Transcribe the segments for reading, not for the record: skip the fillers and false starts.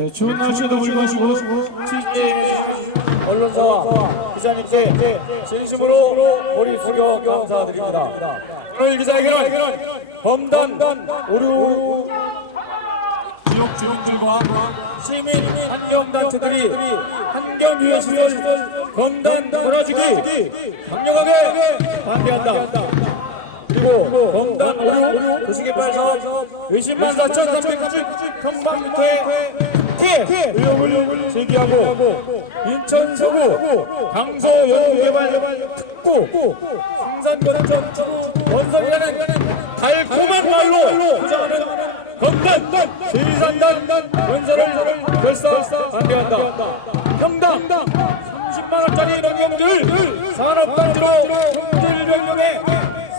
네, 추운 날씨에도 불구하고 언론사와 기자님께 진심으로 머리 숙여 감사드립니다. 오늘 기자회견은 범단 오류 지역 주민들과 시민 환경단체들이 환경유해시설 검단 몰아주기 강력하게 반대한다. 그리고 검단 오류 도시개발 사업 의심만 4,390평방미터의 피해 의혹을 제기하고 인천 서구 강서 연구개발 특구 생산거점 추구 건설이라는 달콤한 말로 주장하는 검단 제2산단 건설을 결사 반대한다. 평당 30만원짜리 농경들 산업단지로 품질 변경에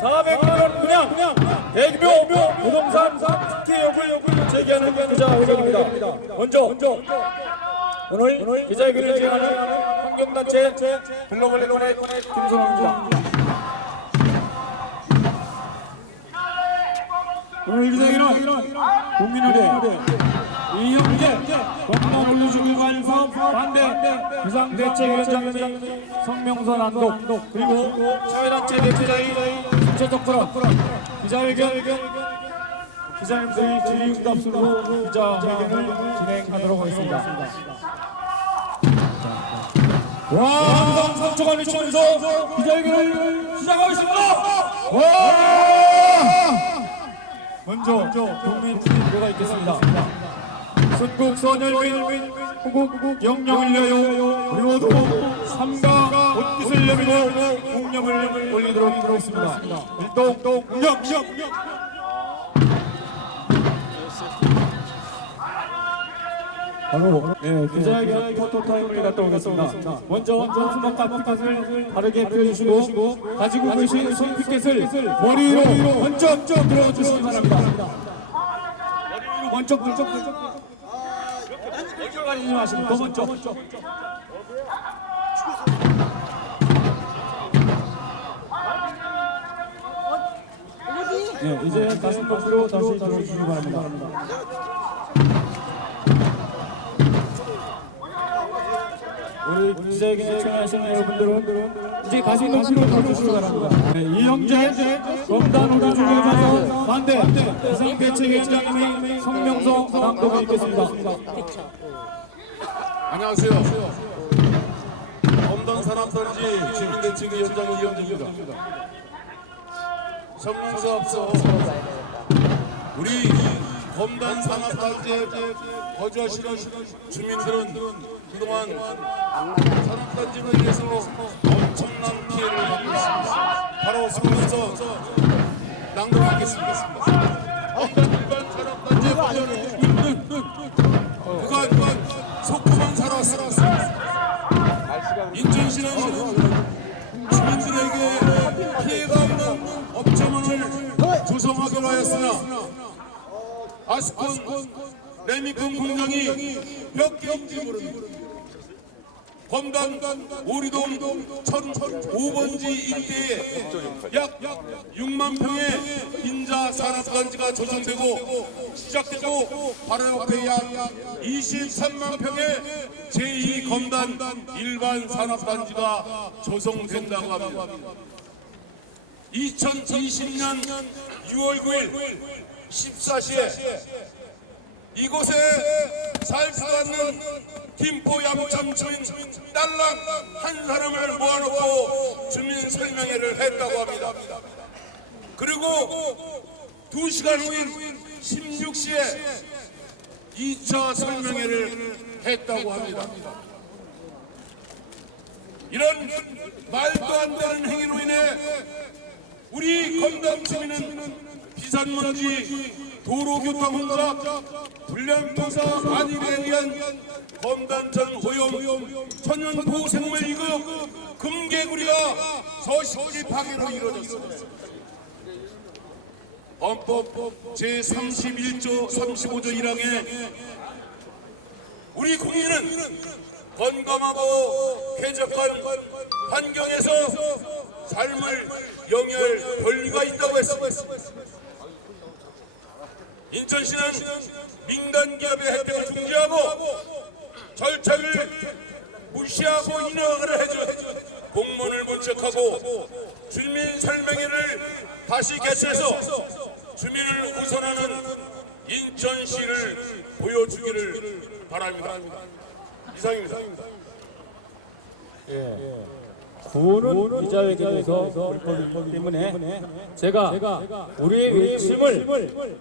400만원 분양 대규모 부동산 특혜 요구를 제기하는 기자회견입니다. 먼저 오늘 기자회견을 진행하는 환경단체 글로벌 레몬의 김선호입니다. 오늘 기자회견은 국민의회 이영재 검단오류주기발 사업 반대 비상대책위원장님 성명서 안독 그리고 사회단체 대표자의 신체적 불안 기자회견 기자님들의 질의응답수로 기자회견을 진행하도록 하겠습니다. 와, 항상 3초간 외치면서 기자회견을 시작하겠습니다. 와! 먼저 국민 투표가 있겠습니다. 순국 선열민 후국 영령을 위하여 우리 모두 삼가 옷깃을 여미고 공념을 올리도록 하겠습니다. 일동 공념 바로 기자회견 포토타임을 갖다 오겠습니다. 먼저 수박과 피켓을 바르게 펴주시고 가지고 계신 손피켓을 머리 위로 번쩍 들어주시기 바랍니다. 머리 위로 번쩍 여기로 가리지 마시고 더 번쩍 네, 이제 가슴 박수로 다시 들어주시기 바랍니다. 우리 기자회견에 참여하시는 여러분들은 이제 가슴 높이로 들어주시기 바랍니다. 네, 이영재 검단 오류주기발 반대 비상대책위원장님의 성명서 낭독이 있겠습니다. 안녕하세요. 검단 산업단지 주민대책위원장 이영재입니다. 성명서 앞서 우리 검단 산업단지에 거주하시는 주민들은 그동안 산업단지로 인해서 엄청난 피해를 받고 있습니다. 바로 성명서 낭독하겠습니다. 일반 산업단지에 관련해 그간 속고만 살아왔습니다. 인천시는 주민들에게 피해가 없는 업체망을 조성하기로 하였으나 아스콘 레미콘 공장이 몇 개인지 모릅니다. 검단 오리동 1005번지 일대에 약 6만 평의 인자 산업단지가 조성되고 시작되고 바로 옆에 약 23만 평의 제2 검단 일반 산업단지가 조성된다고 합니다. 2020년 6월 9일 14시에 이곳에 살지도 않는 김포 양천 주민 딸랑 한 사람을 모아놓고 주민 설명회를 했다고 합니다. 그리고 2시간 후인 16시에 2차 설명회를 했다고 합니다. 이런 말도 안 되는 행위로 인해 우리 검단 주민은 비산먼지, 도로교통공사, 불량토사 안일에 대한 검단천 오염, 천연보호생물이급 금개구리가 서식지 파괴로 이루어졌습니다. 헌법 제31조 35조 1항에 우리 국민은 건강하고 쾌적한 환경에서 삶을 영위할 권리가 있다고 했습니다. 인천시는 민간 기업의 혜택을 중지하고 절차를 무시하고 인허가를 해준 공무원을 문책하고 주민 설명회를 다시 개최해서 주민을 우선하는 인천시를 보여주기를 바랍니다. 이상입니다. 구호는 기자회견에서 불법이기 때문에 제가 우리의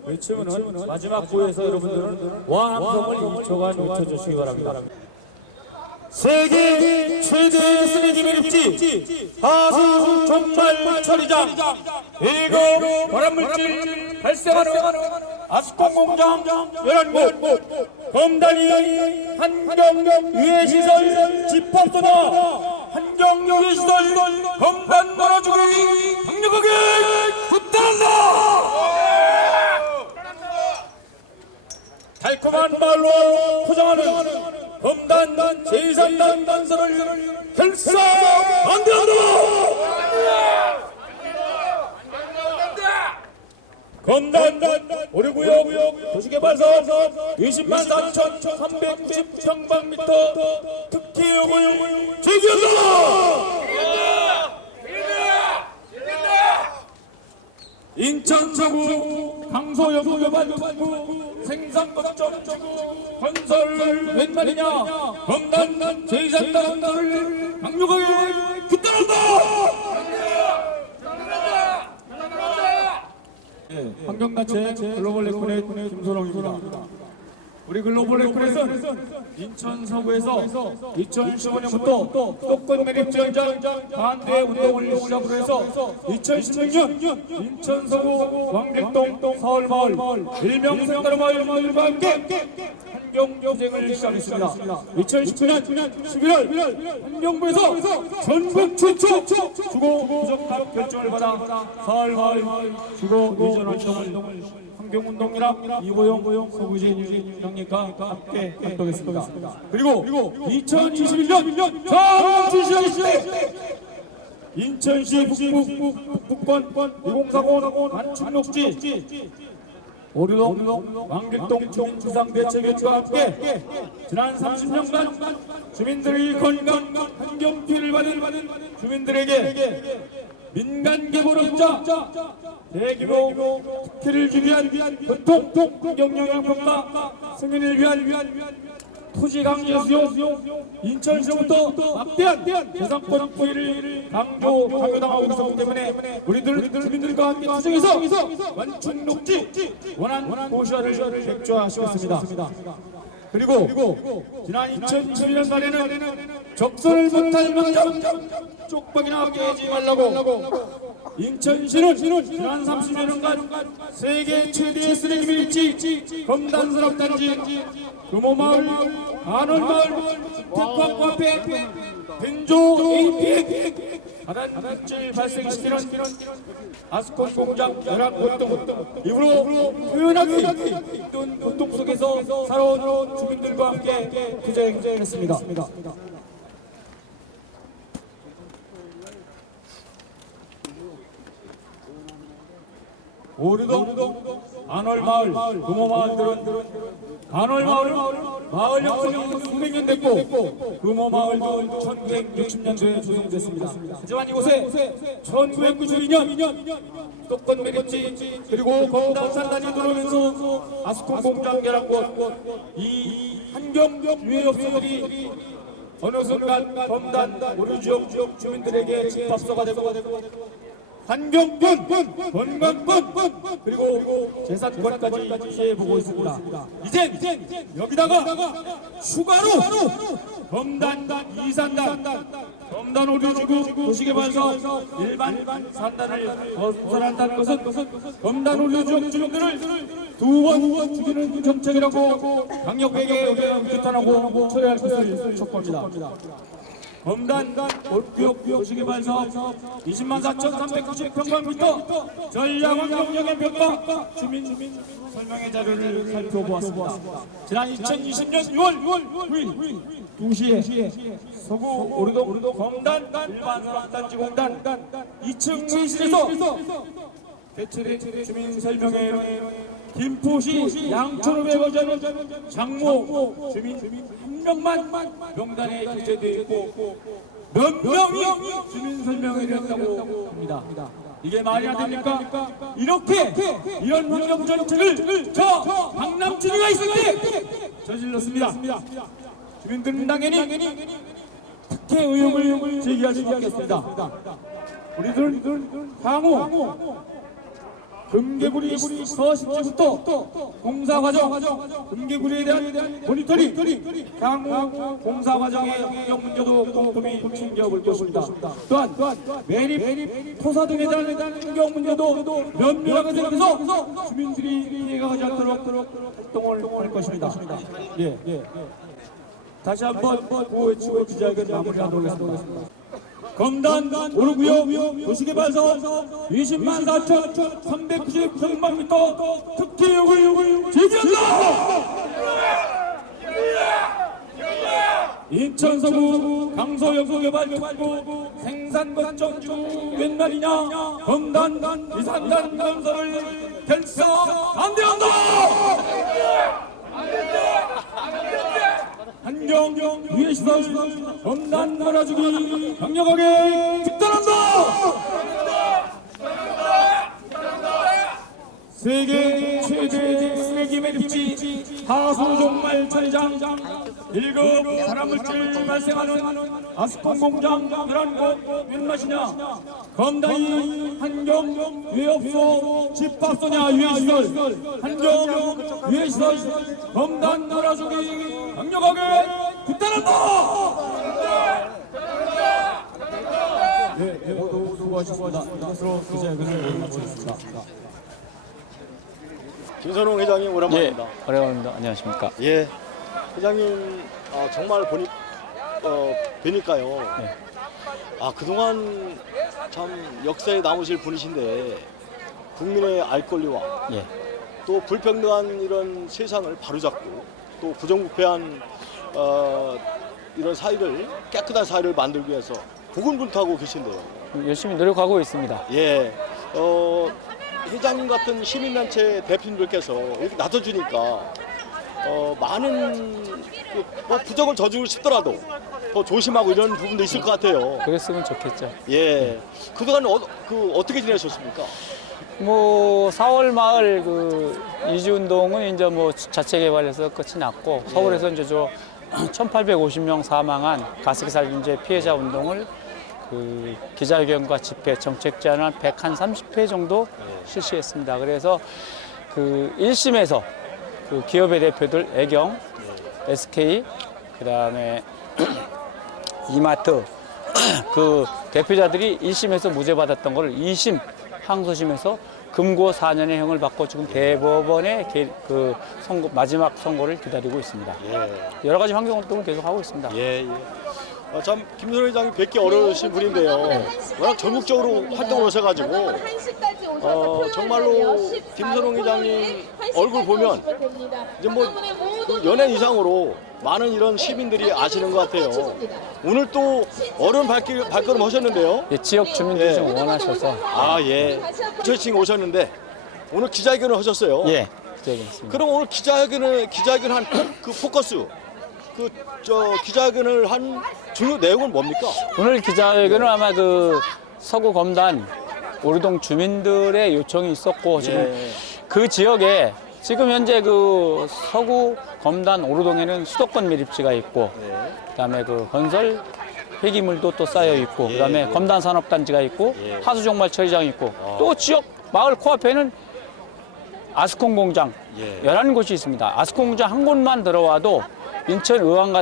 외침은 마지막 구호에서 여러분들은 와 함성을 2초간 외쳐주시기 바랍니다. 세계 최대의 쓰레기 매립지 하수 정말 처리장 일곱 발암물질 발생하는 아스콘 공장 11곳 검단이 환경 유해시설 집합소나 환경 유해시설 검단 몰아주기 강력하게 부탁한다. 달콤한 말로 포장하는 검단 제3단 단서를 결사 반대한다. 검단 오류구역 도시개발사업 20만 4,390평방미터 특혜용을 제기한다. 인천 서구 강소여부개발부 생산거점 건설 웬 말이냐. 검단 제3단서를 강력하게 규탄한다. 환경단체 글로벌 레코넷 김소롱입니다. 우리 글로벌 레코넷은 인천 서구에서 2015년부터 토건 매립지 현장 반대 운동을 시작으로 해서 2016년 인천 서구 광객동 서울마을 일명 생가르마을과 함께 환경투쟁을 시작했습니다. 2019년 11월 환경부에서 전국 최초 주거 부적합 결정을 받아 서울마을 주거 이전 활동을 환경운동이랑 이호영 서구진 형님과 함께 활동했습니다. 그리고 2021년 정치 시작했을 인천시 북부권 2040 안축녹지 오류동 왕객동 총지상대책위원과 함께 지난 30년간 주민들의 건강 환경 피해를 받은 주민들에게 민간 개발업자 대규모 특혜를 주기 위한 교통 환경영향평가 승인을 위한 토지 강제 수용 인천시로부터 막대한 재산권 포기를 강요당하고 있었기 때문에 우리들 주민들과 함께 투쟁해서 완충 녹지 원안 고시화를 백조화시켰습니다. 그리고 지난 2021년 말에는 적선을 못할 만큼 쪽박이나 깨지 말라고 인천시는 지난 30여 년간 세계 최대의 쓰레기 밀지 검단산업단지 금호마을 안월마을 주택광 앞에 벤조 APX 발암물질 발생시키는 아스콘 공장 11곳 이후로 표현하기 힘든 고통 속에서 살아온 주민들과 함께 투쟁했습니다. 오류동 안월마을 금호마을들은 안월마을은 마을 형성이 수백 년 됐고 금호마을도 1960년도에 조성됐습니다. 하지만 이곳에 1992년 수도권 매립지 그리고 검단산단이 들어오면서 아스콘 공장 11곳 이 환경 유해업소들이 어느 순간 검단 오류지역 주민들에게 집합소가 되고 환경권, 건강권, 그리고 재산권까지 피해보고 있습니다. 이젠 여기다가 추가로 검단, 이산단, 검단 오류지구 도시개발사 일반 산단을 건설한다는 것은 검단 오류지역 주민들을 두 번 죽이는 정책이라고 강력하게 규탄하고 처리할 것을 촉구합니다. 검단 올구역 도시개발 사업 20만 4,390평방미터 전략환경영향 평가 주민 설명회 자료를 살펴보았습니다. 지난 2020년 6월 9일 2시에 서구 오류동 검단 일반산업단지 공단 2층 회의실에서 개최된 주민 설명회에는 김포시 양천읍에 거주하는 장모 주민 한 명만 명단에 기재되어 있고 몇 명이 주민 설명을 했다고 합니다. 이게 말이 안 됩니까? 이렇게 이런 환경 정책을 저 박남준이가 있을 때 저질렀습니다. 주민들은 당연히 특혜 의혹을 제기할 수밖에 없습니다. 우리들은 향후 금개구리 서식지부터 공사 과정, 금개구리에 대한 모니터링, 향후 공사 과정의 환경 문제도 꼼꼼히 챙겨볼 것입니다. 또한 매립, 토사 등에 대한 환경 문제도 면밀하게 생각해서 주민들이 피해가 가지 않도록 활동을 할 것입니다. 예. 다시 한번 구호외치고 기자회견 마무리하도록 하겠습니다. 검단 오르구역 도시개발사업 20만 4,390평방미터 특혜 의혹을 제기한다! 인천서구 강서역소개발 특구 생산거점주 웬 말이냐? 검단 이산단 건설을 결사 반대한다! 환경 위해시설 검단 몰아주기 강력하게 집단한다! 세계 최대 쓰레기 매립지 하수종말 처리장 1급 발암물질 발생하는 아스콘 공장 11곳 웬 맛이냐? 검단이 환경 위해업소 집합소냐 위해시설 환경 위해시설 검단 몰아주기 강력하게 집단한다! 네, 모두 수고하셨습니다. 이것으로 기자회견을 마치겠습니다. 김선홍 회장님 오랜만입니다. 오랜만입니다. 안녕하십니까. 예, 회장님 정말 뵈니까요. 네. 그동안 참 역사에 남으실 분이신데 국민의 알 권리와 예. 또 불평등한 이런 세상을 바로잡고 또 부정부패한 이런 사회를 깨끗한 사회를 만들기 위해서 고군분투하고 계신데요. 열심히 노력하고 있습니다. 예, 회장님 같은 시민단체 대표님들께서 이렇게 나서주니까 많은 뭐 부정을 저지르고 싶더라도 더 조심하고 이런 부분도 있을 것 같아요. 그랬으면 좋겠죠. 예, 그동안 어떻게 지내셨습니까? 뭐 4월 마을 그 이주운동은 이제 뭐 자체 개발해서 끝이 났고 서울에서 이제 1,850명 사망한 가습기 살균제 피해자 운동을 그 기자회견과 집회, 정책 제안을 130회 정도 실시했습니다. 그래서 그 1심에서 그 기업의 대표들 애경, SK, 그다음에 이마트 그 대표자들이 1심에서 무죄 받았던 걸 2심 항소심에서 금고 4년의 형을 받고 지금 대법원의 그 선고, 마지막 선고를 기다리고 있습니다. 예, 여러 가지 환경 활동을 계속 하고 있습니다. 예. 참 김선홍 회장님 뵙기 어려우신 분인데요. 워낙 전국적으로 활동을 하셔가지고 정말로 김선홍 회장님 얼굴 보면 이제 뭐 그 연예인 이상으로 많은 이런 시민들이 아시는 것 같아요. 오늘 또 어려운 발걸음 하셨는데요. 예, 지역 주민들이 좀 원하셔서 예. 저희 지금 오셨는데 오늘 기자회견을 하셨어요. 예, 기자회견했습니다. 그럼 오늘 기자회견 한 그 포커스 기자회견을 한 주요 내용은 뭡니까? 오늘 기자회견은 아마 그 서구 검단 오르동 주민들의 요청이 있었고 지금 그 지역에 지금 현재 그 서구 검단 오르동에는 수도권 매립지가 있고 그다음에 그 건설 폐기물도 또 쌓여 있고 그다음에 검단 산업단지가 있고 하수종말 처리장이 있고 또 지역 마을 코앞에는 아스콘 공장 11곳이 있습니다. 아스콘 공장 한 곳만 들어와도 인천 의왕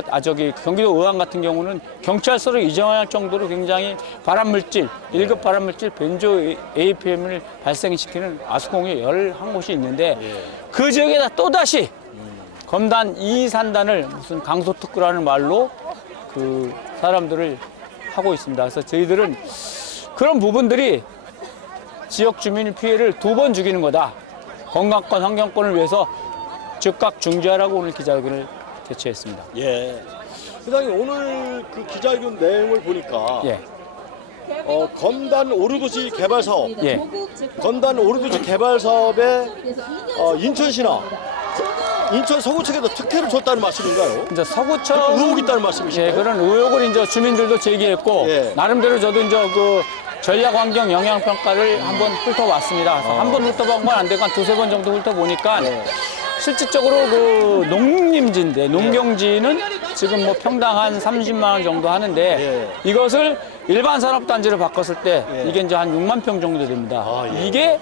경기도 의왕 같은 경우는 경찰서로 이전할 정도로 굉장히 발암물질, 1급 발암물질 벤조 APM을 발생시키는 아스콘이 11곳이 있는데 그 지역에다 또다시 검단 2산단을 무슨 강소특구라는 말로 그 사람들을 하고 있습니다. 그래서 저희들은 그런 부분들이 지역 주민 피해를 2번 죽이는 거다. 건강권, 환경권을 위해서 즉각 중지하라고 오늘 기자회견을 개최했습니다. 예. 회장님 오늘 그 기자회견 내용을 보니까 검단 오르도시 개발 사업, 예. 검단 오르도시 개발 사업에 인천시나 인천 서구 측에서 특혜를 줬다는 말씀인가요? 이제 서구청 의혹이 있다는 말씀이시죠? 예, 그런 의혹을 이제 주민들도 제기했고 예. 나름대로 저도 이제 그 전략 환경 영향 평가를 한번 훑어봤습니다. 한 번 훑어본 건 안 되고 한 두세 번 정도 훑어보니까 실질적으로 그 농림지인데 농경지는 지금 뭐 평당 한 30만 원 정도 하는데 이것을 일반 산업단지로 바꿨을 때 이게 이제 한 6만 평 정도 됩니다. 이게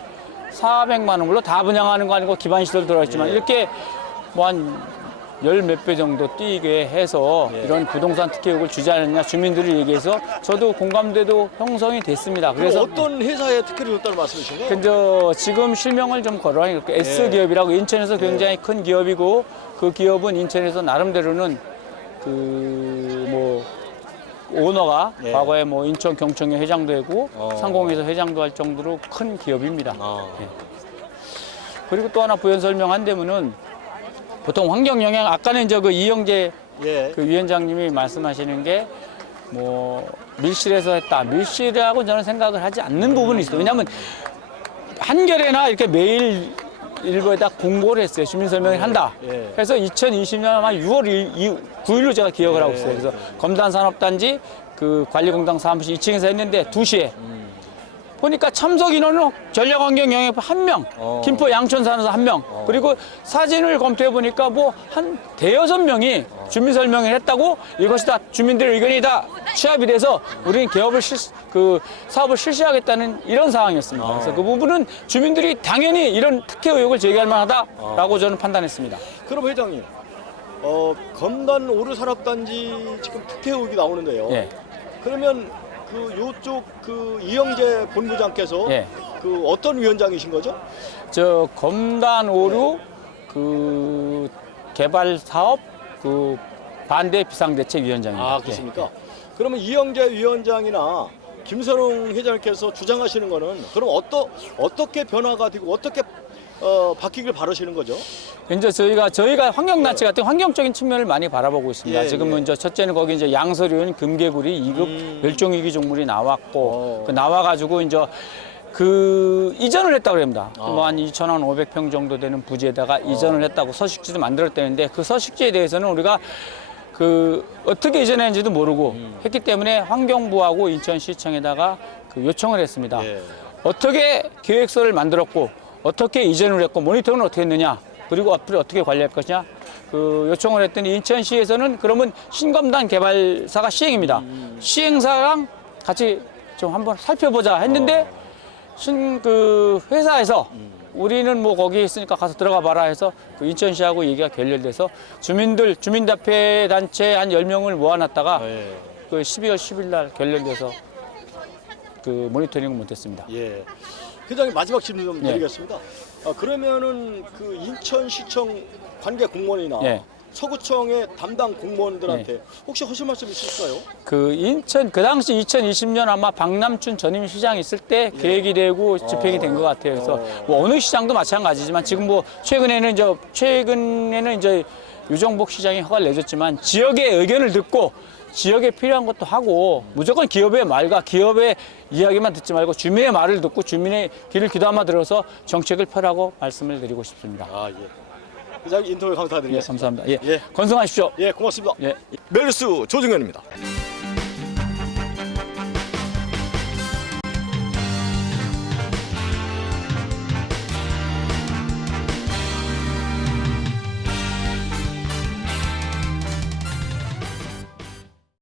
400만 원, 물론 다 분양하는 거 아니고 기반 시설 들어있지만 이렇게 뭐 한 열 몇 배 정도 뛰게 해서 이런 부동산 특혜 의혹을 주지 않느냐 주민들이 얘기해서 저도 공감대도 형성이 됐습니다. 그래서 그래서 어떤 회사에 특혜를 줬다는 말씀이신가요? 근데 지금 실명을 좀 거론하니까 S기업이라고 인천에서 굉장히 큰 기업이고 그 기업은 인천에서 나름대로는 그 뭐 오너가 과거에 뭐 인천 경청회 회장도 했고 상공회사 회장도 할 정도로 큰 기업입니다. 예. 그리고 또 하나 부연 설명한다면은 보통 환경 영향 아까는 이제 그 이영재 예. 그 위원장님이 말씀하시는 게 뭐 밀실에서 했다. 밀실이라고 저는 생각을 하지 않는 부분이 있어요. 왜냐하면 한겨레나 이렇게 매일 일부에다 공고를 했어요. 주민 설명을 한다. 그래서 2020년 아마 6월 9일로 제가 기억을 하고 있어요. 그래서 검단산업단지 그 관리공단 사무실 2층에서 했는데 2시에 보니까 참석 인원은 전략환경영향 1명, 김포 양천산에서 1명, 그리고 사진을 검토해 보니까 뭐 한 대여섯 명이 주민 설명을 했다고 이것이 다 주민들의 의견이 다 취합이 돼서 우리는 그 사업을 실시하겠다는 이런 상황이었습니다. 그래서 그 부분은 주민들이 당연히 이런 특혜 의혹을 제기할 만하다라고 저는 판단했습니다. 그럼 회장님, 검단 오르 산업단지 지금 특혜 의혹이 나오는데요. 예. 그러면 그 요쪽 그 이영재 본부장께서 예. 그 어떤 위원장이신 거죠? 저 검단 오류 그 개발 사업 그 반대 비상대책위원장입니다. 아, 그렇습니까? 그러면 이영재 위원장이나 김선웅 회장님께서 주장하시는 거는 그럼 어떻게 변화가 되고 어떻게 바뀌길 바라시는 거죠? 이제 저희가 환경단체 같은 환경적인 측면을 많이 바라보고 있습니다. 예, 지금은 이제 첫째는 거기 이제 양서류인 금개구리 2급 멸종위기 종물이 나왔고 그 나와가지고 이제 그 이전을 했다고 합니다. 뭐 한 2,500평 정도 되는 부지에다가 이전을 했다고 서식지도 만들었다는데 그 서식지에 대해서는 우리가 그 어떻게 이전했는지도 모르고 했기 때문에 환경부하고 인천시청에다가 그 요청을 했습니다. 어떻게 계획서를 만들었고 어떻게 이전을 했고 모니터링은 어떻게 했느냐 그리고 앞으로 어떻게 관리할 것이냐 그 요청을 했더니 인천시에서는 그러면 신검단 개발사가 시행입니다. 시행사랑 같이 좀 한번 살펴보자 했는데 그 회사에서 우리는 뭐 거기 있으니까 가서 들어가 봐라 해서 그 인천시하고 얘기가 결렬돼서 주민대표 단체 한 10명을 모아놨다가 그 12월 10일 날 결렬돼서 그 모니터링을 못했습니다. 예. 회장님 마지막 질문 좀 드리겠습니다. 그러면은 그 인천시청 관계 공무원이나 서구청의 담당 공무원들한테 혹시 하실 말씀 있을까요? 그 당시 2020년 아마 박남춘 전임 시장이 있을 때 계획이 되고 집행이 된 것 같아요. 그래서 뭐 어느 시장도 마찬가지지만 지금 뭐 최근에는 이제 유정복 시장이 허가를 내줬지만 지역의 의견을 듣고 지역에 필요한 것도 하고 무조건 기업의 말과 기업의 이야기만 듣지 말고 주민의 말을 듣고 주민의 귀를 귀담아 들어서 정책을 펴라고 말씀을 드리고 싶습니다. 아, 예. 회장님 인터뷰 감사드리겠습니다. 감사합니다. 예. 건승하십시오. 예, 고맙습니다. 예. 멜리스 조중현입니다.